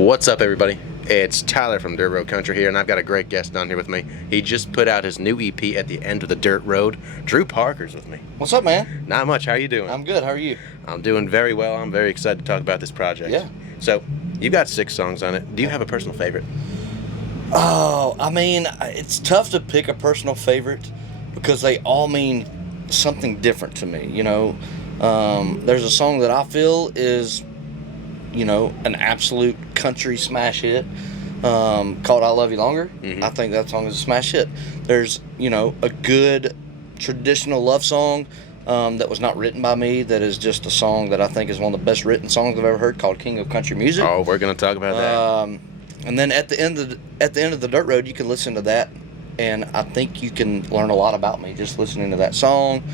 What's up, everybody? It's Tyler from Dirt Road Country here, and I've got a great guest on here with me. He just put out his new EP at the end of the Dirt Road. Drew Parker's with me. What's up, man? Not much. How you doing? I'm good. How are you? I'm doing very well. I'm very excited to talk about this project. Yeah. So, you've got 6 songs on it. Do you have a personal favorite? Oh, I mean, it's tough to pick a personal favorite because they all mean something different to me. You know, there's a song that I feel is, you know, an absolute country smash hit called I Love You Longer. Mm-hmm. I think that song is a smash hit. There's, you know, a good traditional love song that was not written by me, that is just a song that I think is one of the best written songs I've ever heard, called King of Country Music. Oh, we're going to talk about that. And then at the end of the Dirt Road, you can listen to that, and I think you can learn a lot about me just listening to that song.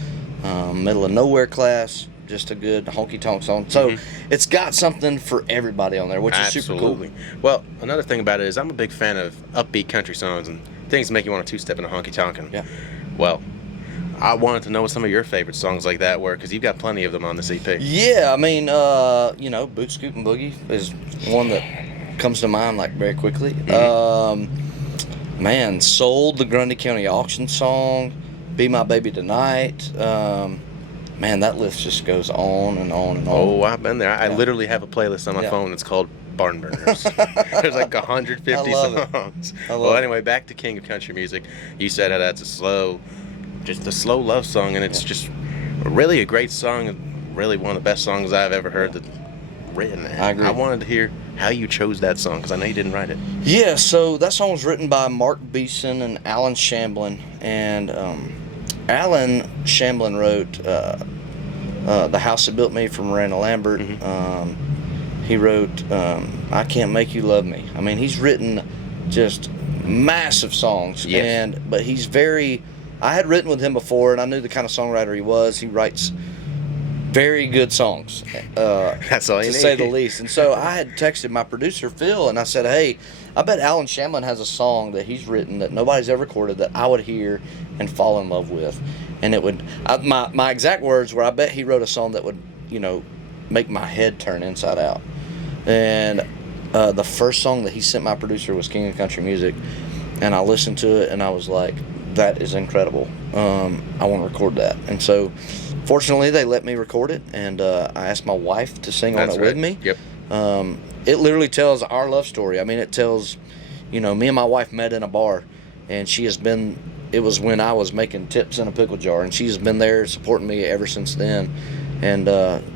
Middle of Nowhere Class, just a good honky-tonk song. So it's got something for everybody on there, which is super cool. Well, another thing about it is I'm a big fan of upbeat country songs and things that make you want to two-step into honky-tonkin'. Yeah. Well, I wanted to know what some of your favorite songs like that were, because you've got plenty of them on this EP. Yeah, I mean, you know, Boot Scootin' Boogie is one that comes to mind like very quickly. Man, Sold, the Grundy County Auction song, Be My Baby Tonight. Man, that list just goes on and on and on. Oh, I've been there. I Yeah. literally have a playlist on my phone that's called Barn Burners. There's like 150 I love songs. I love Well, it. anyway, back to King of Country Music. You said how that's just a slow love song, and it's just really a great song, and really one of the best songs I've ever heard that's written. I agree. I wanted to hear how you chose that song, because I know you didn't write it. Yeah, so that song was written by Mark Beeson and Alan Shamblin. And Alan Shamblin wrote The House That Built Me for Miranda Lambert. He wrote I Can't Make You Love Me. I mean, he's written just massive songs. Yes. But he's I had written with him before, and I knew the kind of songwriter he was. He writes very good songs, That's all you to need. say the least. And so I had texted my producer, Phil, and I said, hey, I bet Alan Shamblin has a song that he's written that nobody's ever recorded that I would hear and fall in love with. And it would, my exact words were, I bet he wrote a song that would, you know, make my head turn inside out. And the first song that he sent my producer was King of Country Music. And I listened to it, and I was like, that is incredible. I want to record that. And so, fortunately, they let me record it, and I asked my wife to sing on it with me. Yep. It literally tells our love story. I mean, it tells, you know, me and my wife met in a bar, and it was when I was making tips in a pickle jar, and she's been there supporting me ever since then. And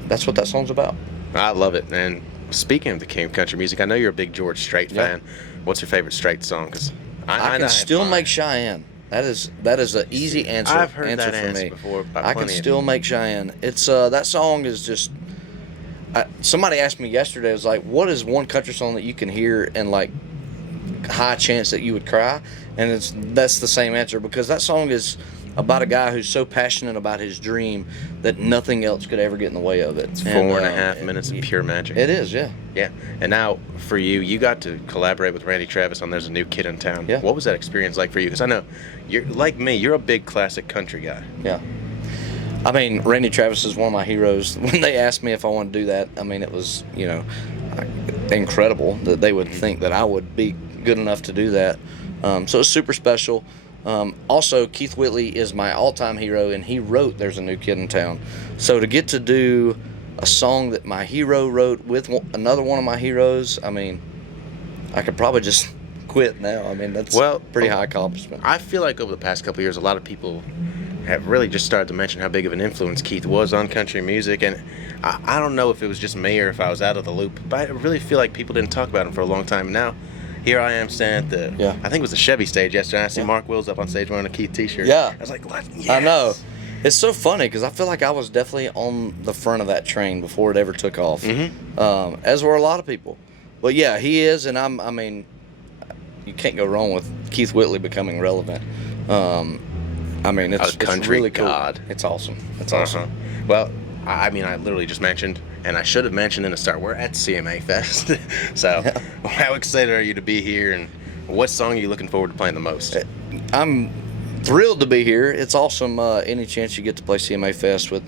that's what that song's about. I love it. And speaking of the King of Country Music, I know you're a big George Strait fan. What's your favorite Strait song? Because I can still make Cheyenne. That is an easy answer. I've heard that for answer me. before. By I can plenty of still make Cheyenne. It's that song is just. Somebody asked me yesterday. It was like, what is one country song that you can hear and like high chance that you would cry? And that's the same answer, because that song is about a guy who's so passionate about his dream that nothing else could ever get in the way of it. It's 4.5 minutes of pure magic. It is, yeah. Yeah. And now, for you got to collaborate with Randy Travis on There's a New Kid in Town. Yeah. What was that experience like for you? Because I know, you're like me, you're a big classic country guy. Yeah. I mean, Randy Travis is one of my heroes. When they asked me if I wanted to do that, I mean, it was, you know, incredible that they would think that I would be good enough to do that. So it's super special. Also, Keith Whitley is my all-time hero, and he wrote There's a New Kid in Town. So to get to do a song that my hero wrote with another one of my heroes, I mean, I could probably just quit now. I mean, that's pretty high accomplishment. I feel like over the past couple of years, a lot of people have really just started to mention how big of an influence Keith was on country music, and I don't know if it was just me or if I was out of the loop, but I really feel like people didn't talk about him for a long time. Now, here I am standing at I think it was the Chevy stage yesterday, and I see Mark Wills up on stage wearing a Keith t-shirt. Yeah. I was like, what? Yes. I know. It's so funny because I feel like I was definitely on the front of that train before it ever took off, as were a lot of people. But yeah, he is, and I mean, you can't go wrong with Keith Whitley becoming relevant. I mean, it's really cool. God. It's awesome. It's awesome. Well, I mean, I literally just mentioned, and I should have mentioned in the start, we're at CMA Fest. So, how excited are you to be here, and what song are you looking forward to playing the most? I'm thrilled to be here. It's awesome any chance you get to play CMA Fest with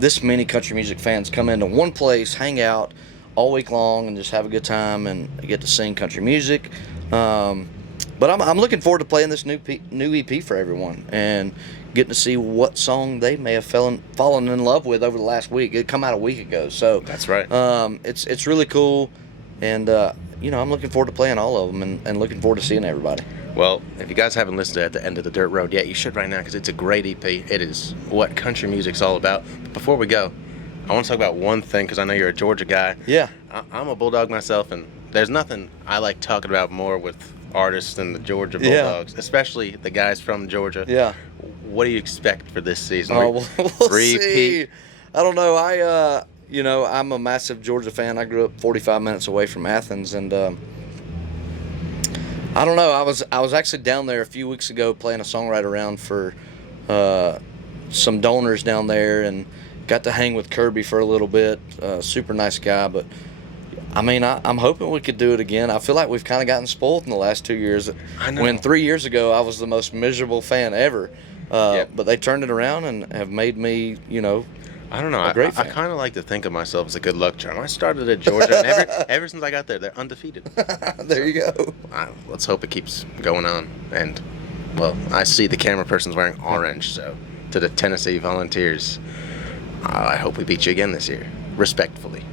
this many country music fans come into one place, hang out, all week long and just have a good time and get to sing country music. But I'm looking forward to playing this new EP for everyone and getting to see what song they may have fallen in love with over the last week. It come out a week ago, so That's right. It's really cool, and I'm looking forward to playing all of them and looking forward to seeing everybody. Well, if you guys haven't listened to At the End of the Dirt Road yet, you should right now because it's a great EP. It is what country music's all about. But before we go, I want to talk about one thing because I know you're a Georgia guy. Yeah. I'm a Bulldog myself, and there's nothing I like talking about more with artists than the Georgia Yeah. Bulldogs, especially the guys from Georgia. Yeah. What do you expect for this season? Oh, we'll Repeat? see. I don't know. I'm a massive Georgia fan. I grew up 45 minutes away from Athens, and I don't know. I was actually down there a few weeks ago playing a songwriter round for some donors down there, and got to hang with Kirby for a little bit. Super nice guy, but I mean, I'm hoping we could do it again. I feel like we've kind of gotten spoiled in the last 2 years. I know. When 3 years ago I was the most miserable fan ever, Yeah. but they turned it around and have made me, I don't know. A great I fan. kind of like to think of myself as a good luck charm. I started at Georgia, and ever since I got there, they're undefeated. There you go. Let's hope it keeps going on. And, well, I see the camera person's wearing orange, so to the Tennessee Volunteers, I hope we beat you again this year, respectfully.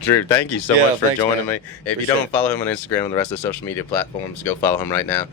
Drew, thank you so Yeah, much for thanks, joining man. me. If you Appreciate don't it. follow him on Instagram and the rest of the social media platforms, go follow him right now.